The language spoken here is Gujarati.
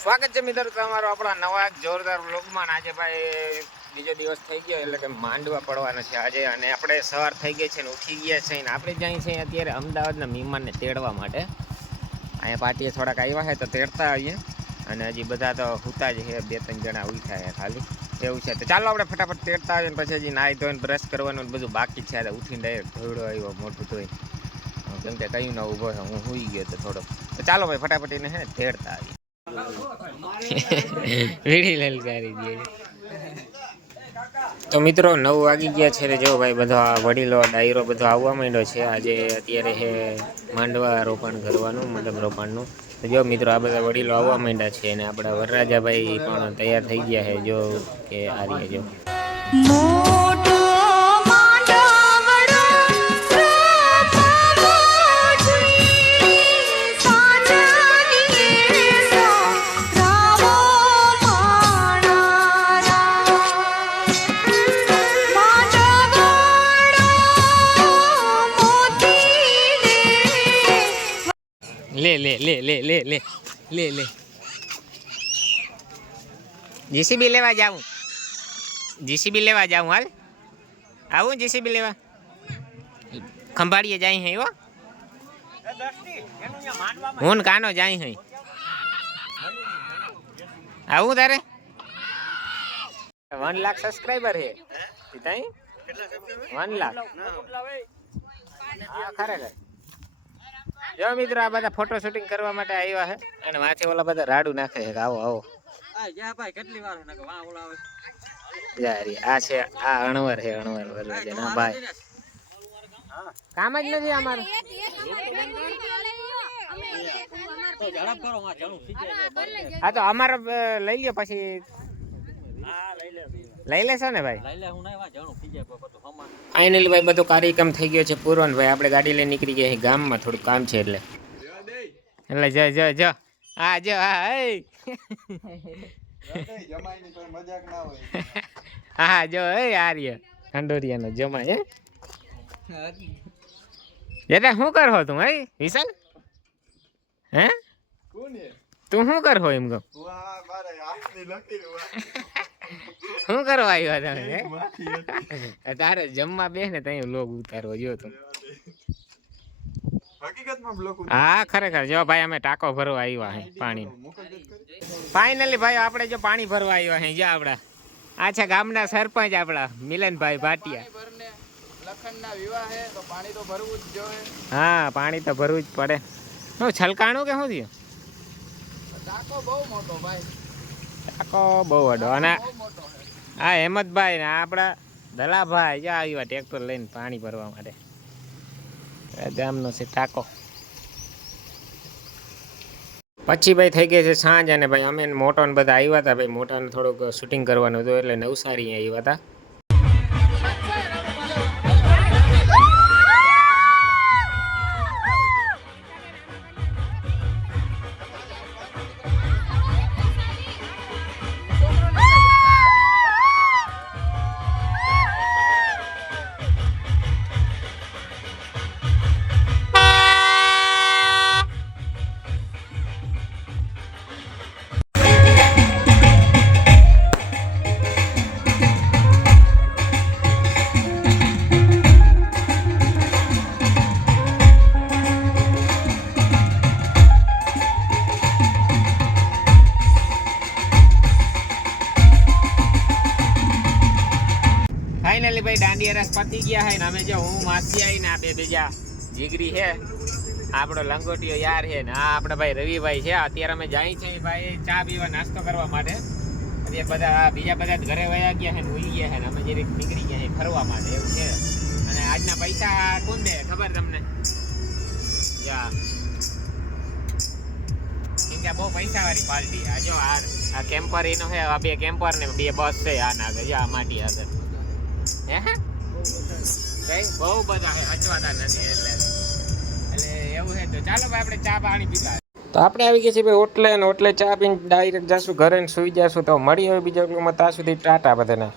સ્વાગત છે મિત્રો તમારો આપણા નવા એક જોરદાર વ્લોગમાં. આજે ભાઈ બીજો દિવસ થઈ ગયો એટલે કે માંડવા પડવાના છે આજે. અને આપણે સવાર થઈ ગઈ છે ને ઉઠી ગયા છે ને આપણે જાય છે અત્યારે અમદાવાદના મહેમાનને તેડવા માટે. અહીંયા પાર્ટીએ થોડાક આવ્યા છે તો તેડતા આવીએ. અને હજી બધા તો હુતા જ છે, બે ત્રણ જણા ઉઠ્યા છે ખાલી. એવું છે. તો ચાલો આપણે ફટાફટ તેડતા આવીએ પછી હજી નાહી ધોઈને બ્રશ કરવાનું બધું બાકી છે. ઉઠીને ડાયરેક્ટ ધોયડો આવ્યો મોટું ધોઈ. કેમ કે કયું ના ઊભો છે, હું સુઈ ગયો તો થોડોક. તો ચાલો ભાઈ ફટાફટ એને હે ને તેડતા આવીએ. વીડી લલકારી દે. તો મિત્રો, નવ વાગી ગયા છે જો ભાઈ બધો વડીલો ડાયરો બધો આવવા માંડ્યો છે. આજે અત્યારે હે માંડવા રોપણ કરવાનું, મતલબ રોપણનું. તો જો મિત્રો, આ બધા વડીલો આવવા માંડ્યા છે અને આપણા વરરાજાભાઈ પણ તૈયાર થઈ ગયા છે. જો કે આ રીતે જો. મોતી લે લે લે લે લે લે લે લે જીસીબી લેવા જાઉં જીસીબી લેવા જાઉં હાલ આવું જીસીબી લેવા ખંભાળીએ જાય હે હો હું ને કાનો જાય હે આવું તારે વન લાખ સબસ્ક્રાઈબર હે તાઈ વન લાખ હા ખરેખર જો મિત્રો આ બધા ફોટો શૂટિંગ કરવા માટે આવ્યા છે અને માથે ઓલા બધા રાડું નાખે છે આવો આવો યારી આ છે આ અણવર છે અણવર ના ભાઈ કામ જ નથી અમારું હા તો અમારે લઈ લ્યો પછી લઈ લેશો ને ભાઈ? ફાઇનલી ભાઈ બધો કાર્યક્રમ થઈ ગયો છે પૂરો ને ભાઈ આપણે ગાડી લઈને નીકળી ગયા ગામમાં થોડું કામ છે એટલે. એટલે જો જો જો. હા જો હા હા જો એ આર્ય ખંડોરિયાનો જમાય હે? એટલે શું કરો તું હે વિશાલ? હે? તું શું કરો એમ કહું? શું કરવા આવ્યા તમે? તારે જમવા બે ને ત્યાં લોગ ઉતારવો જો તો. હા ખરેખર. જો ભાઈ અમે ટાંકો ભરવા આવ્યા હે પાણી. ફાઇનલી ભાઈ આપણે જો પાણી ભરવા આવ્યા હે જો આપડા આ છે ગામના સરપંચ આપડા મિલનભાઈ ભાટિયા. હે તો પાણી તો ભરવું જ જોઈએ હા પાણી તો ભરવું જ પડે. શું છલકાણું કે શું થયું? ટાંકો બહુ મોટો ભાઈ. ટાંકો બહુ વડો અને આ હેમતભાઈ ને આપણા દલાભાઈ જ્યાં આવ્યા ટ્રેક્ટર લઈને પાણી ભરવા માટે? ગામનો છે ટાંકો. પછી ભાઈ થઈ ગઈ છે સાંજ અને ભાઈ અમે મોટો ને બધા આવ્યા હતા. ભાઈ મોટાને થોડુંક શૂટિંગ કરવાનું હતું એટલે નવસારી આવ્યા હતા. ફાઇનલી ભાઈ દાંડિયા રસ પતી ગયા છે ને અમે જો હું માસી આવી ને આ બે બીજા જીગરી છે આપણો લંગોટીયો યાર છે ને, આ આપણે ભાઈ રવિભાઈ છે, અત્યારે અમે જાય છે ભાઈ ચા પીવા નાસ્તો કરવા માટે. અત્યારે બધા બીજા બધા જ ઘરે વયા ગયા છે ને ઉઈ ગયા છે ને, અમે જરીક નીકળી ગયા ફરવા માટે, એવું છે. અને આજના પૈસા કોણ દે, ખબર તમને? યા. કેમ કે બહુ પૈસા વાળી પાર્ટી આ જો આ આ કેમ્પર એનો છે આ બે કેમ્પર ને, બે બસ છે આ ના આગળ જા માટી આગળ. કઈ? બહુ બધા છે અચવાતા નથી એટલે. એટલે એવું છે તો ચાલો ભાઈ, આપણે ચા પાણી પીતા. તો આપણે આવી ગયા છીએ ભાઈ ઓટલે ને ઓટલે ચા પીને ડાયરેક્ટ જશું, ઘરે ને સુઈ જશું. તો મળી હવે બીજા ત્યાં સુધી ટાટા બધાને.